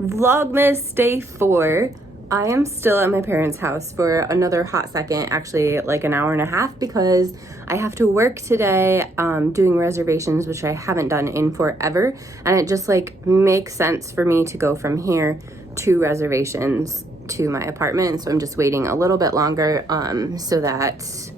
Vlogmas day 4. I am still at my parents' house for another hot second, actually like an hour and a half, because I have to work today doing reservations, which I haven't done in forever, and it just like makes sense for me to go from here to reservations to my apartment. So I'm just waiting a little bit longer so that,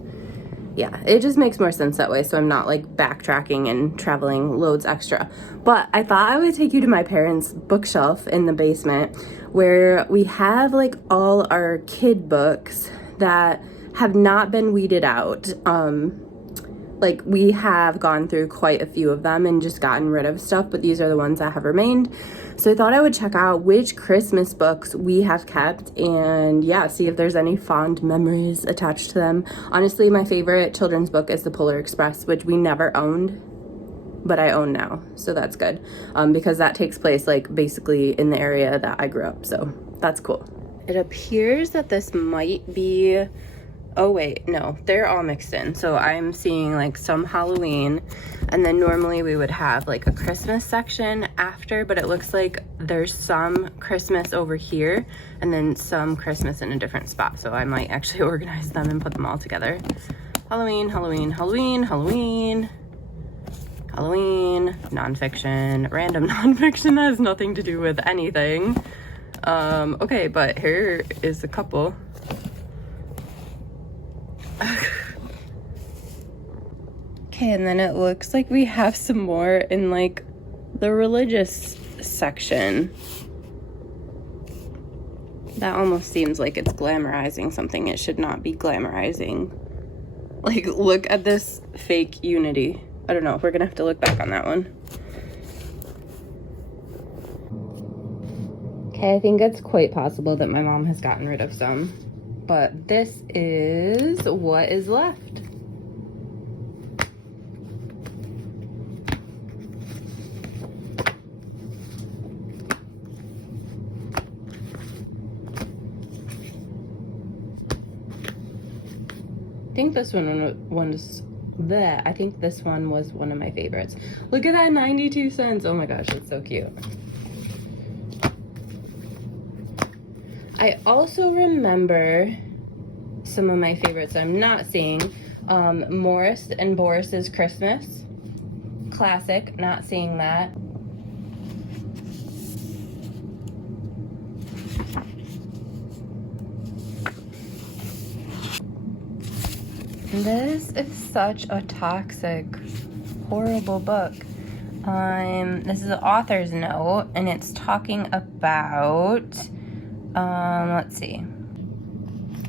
yeah, it just makes more sense that way, so I'm not like backtracking and traveling loads extra. But I thought I would take you to my parents' bookshelf in the basement, where we have like all our kid books that have not been weeded out. Like we have gone through quite a few of them and just gotten rid of stuff, but these are the ones that have remained. So I thought I would check out which Christmas books we have kept and, yeah, see if there's any fond memories attached to them. Honestly, my favorite children's book is The Polar Express, which we never owned, but I own now, so that's good, because that takes place like basically in the area that I grew up, so that's cool. It appears that this might be, oh wait, no, they're all mixed in. So I'm seeing like some Halloween, and then normally we would have like a Christmas section after, but it looks like there's some Christmas over here and then some Christmas in a different spot. So I might actually organize them and put them all together. Halloween, Halloween, Halloween, Halloween, Halloween, nonfiction, random nonfiction that has nothing to do with anything. Okay, but here is a couple. Okay, and then it looks like we have some more in like the religious section. That almost seems like it's glamorizing something it should not be glamorizing. Like, look at this fake unity. I don't know, we're gonna have to look back on that one. Okay, I think it's quite possible that my mom has gotten rid of some. But this is what is left. I think this one's there. I think this one was one of my favorites. Look at that, 92 cents. Oh my gosh, it's so cute. I also remember some of my favorites I'm not seeing. Morris and Boris's Christmas. Classic, not seeing that. This is such a toxic, horrible book. This is the author's note, and it's talking about, let's see.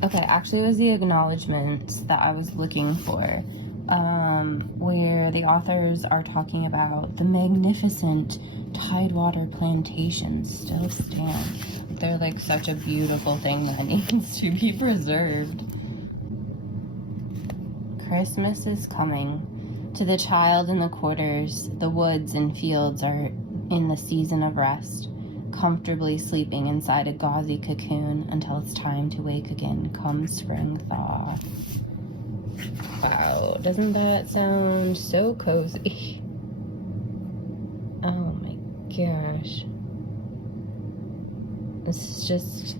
Okay, actually it was the acknowledgements that I was looking for, where the authors are talking about the magnificent Tidewater plantations still stand. They're like such a beautiful thing that needs to be preserved. Christmas is coming. To the child in the quarters, the woods and fields are in the season of rest, comfortably sleeping inside a gauzy cocoon until it's time to wake again come spring thaw. Wow, doesn't that sound so cozy? Oh my gosh. This is just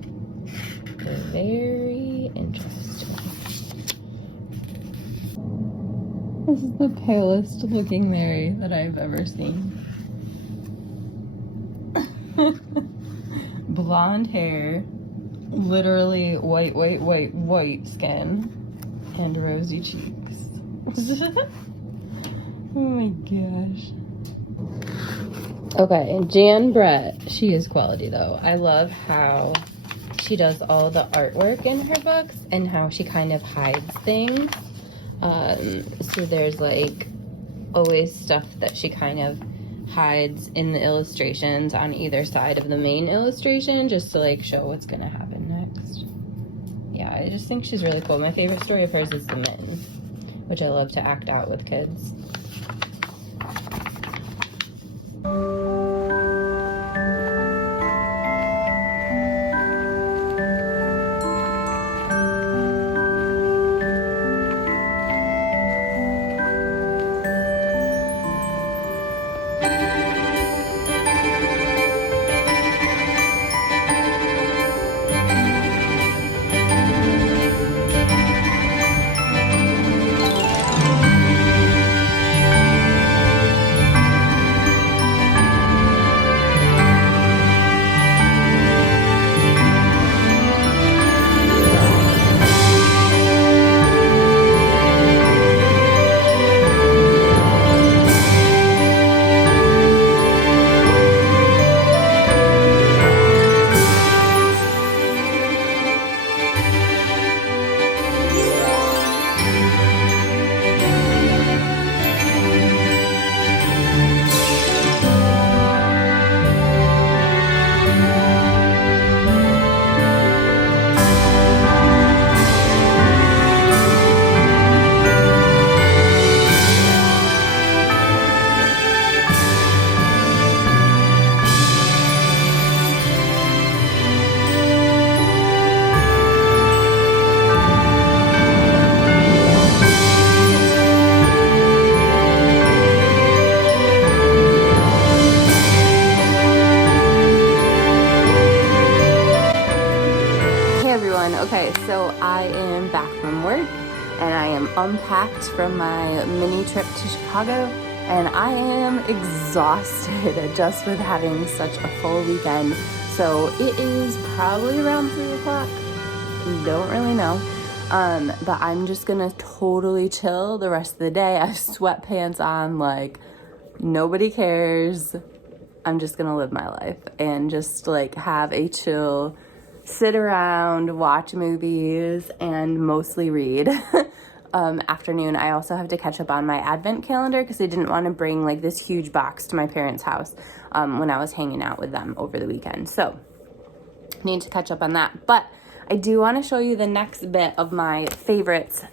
very interesting. This is the palest looking Mary that I've ever seen. Blonde hair, literally white skin, and rosy cheeks. Oh my gosh. Okay, Jan Brett, she is quality though. I love how she does all the artwork in her books and how she kind of hides things. So there's like always stuff that she kind of hides in the illustrations on either side of the main illustration, just to like show what's gonna happen next. Yeah, I just think she's really cool. My favorite story of hers is The Mitten, which I love to act out with kids. so I am back from work and I am unpacked from my mini trip to Chicago, and I am exhausted just with having such a full weekend. So it is probably around 3 o'clock. Don't really know. But I'm just gonna totally chill the rest of the day. I have sweatpants on, like nobody cares. I'm just gonna live my life and just like have a chill, sit around, watch movies, and mostly read. Afternoon. I also have to catch up on my advent calendar because I didn't want to bring like this huge box to my parents' house when I was hanging out with them over the weekend. So need to catch up on that. But I do want to show you the next bit of my favorites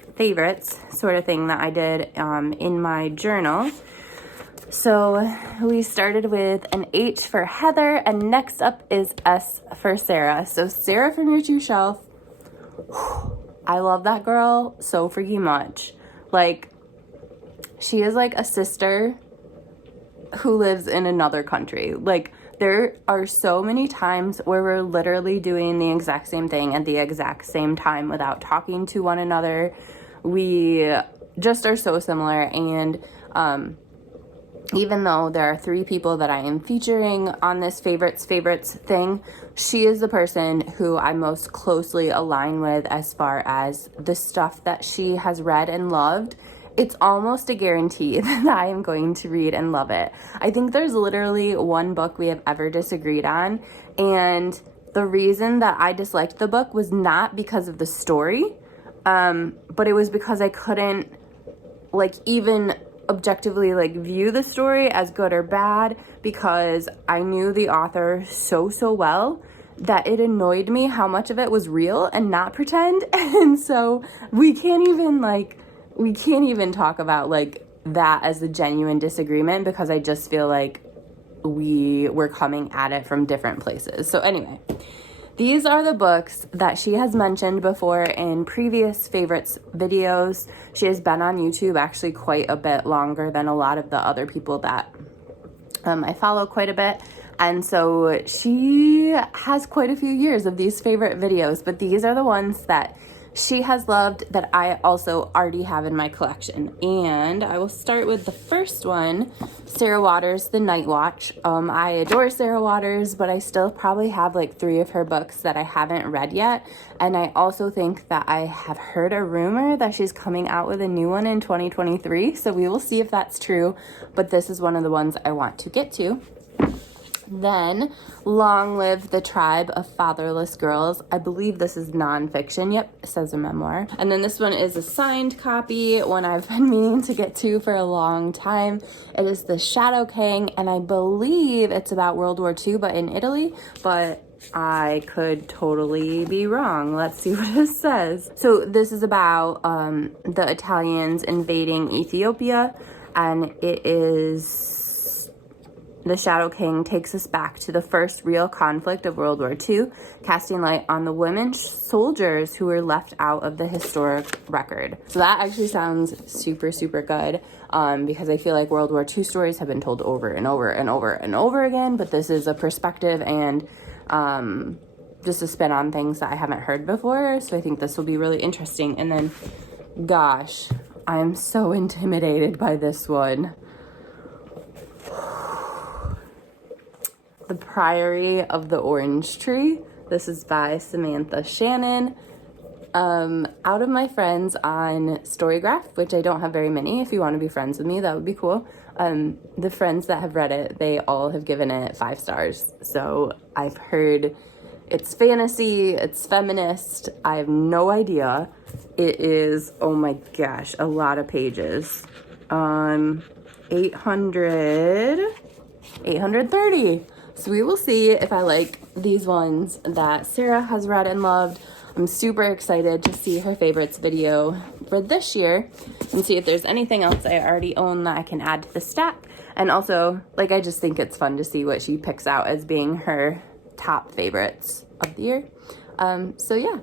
sort of thing that I did in my journal. So we started with an H for Heather, and next up is S for Sarah. So Sarah from Your True Shelf, I love that girl so freaking much. Like, she is like a sister who lives in another country. Like, there are so many times where we're literally doing the exact same thing at the exact same time without talking to one another. We just are so similar, and even though there are 3 people that I am featuring on this favorites thing, she is the person who I most closely align with as far as the stuff that she has read and loved. It's almost a guarantee that I am going to read and love it. I think there's literally one book we have ever disagreed on, and the reason that I disliked the book was not because of the story, but it was because I couldn't like even objectively like view the story as good or bad, because I knew the author so well that it annoyed me how much of it was real and not pretend. And so we can't even talk about like that as a genuine disagreement, because I just feel like we were coming at it from different places. So anyway, these are the books that she has mentioned before in previous favorites videos. She has been on YouTube actually quite a bit longer than a lot of the other people that I follow quite a bit. And so she has quite a few years of these favorite videos, but these are the ones that she has loved that I also already have in my collection. And I will start with the first one, Sarah Waters' The Night Watch. I adore Sarah Waters, but I still probably have like 3 of her books that I haven't read yet. And I also think that I have heard a rumor that she's coming out with a new one in 2023. So we will see if that's true, but this is one of the ones I want to get to. Then, Long Live the Tribe of Fatherless Girls. I believe this is nonfiction. Yep, it says a memoir. And then this one is a signed copy, one I've been meaning to get to for a long time. It is The Shadow King, and I believe it's about World War II, but in Italy. But I could totally be wrong. Let's see what it says. So this is about the Italians invading Ethiopia, and it is... The Shadow King takes us back to the first real conflict of World War II, casting light on the women soldiers who were left out of the historic record. So that actually sounds super good, because I feel like World War II stories have been told over and over again, but this is a perspective and just a spin on things that I haven't heard before, so I think this will be really interesting. And then, gosh, I'm so intimidated by this one. The Priory of the Orange Tree. This is by Samantha Shannon. Out of my friends on Storygraph, which I don't have very many, if you want to be friends with me, that would be cool. The friends that have read it, they all have given it 5 stars. So I've heard it's fantasy, it's feminist. I have no idea. It is, oh my gosh, a lot of pages. 830. So we will see if I like these ones that Sarah has read and loved. I'm super excited to see her favorites video for this year and see if there's anything else I already own that I can add to the stack. And also, like, I just think it's fun to see what she picks out as being her top favorites of the year. So yeah.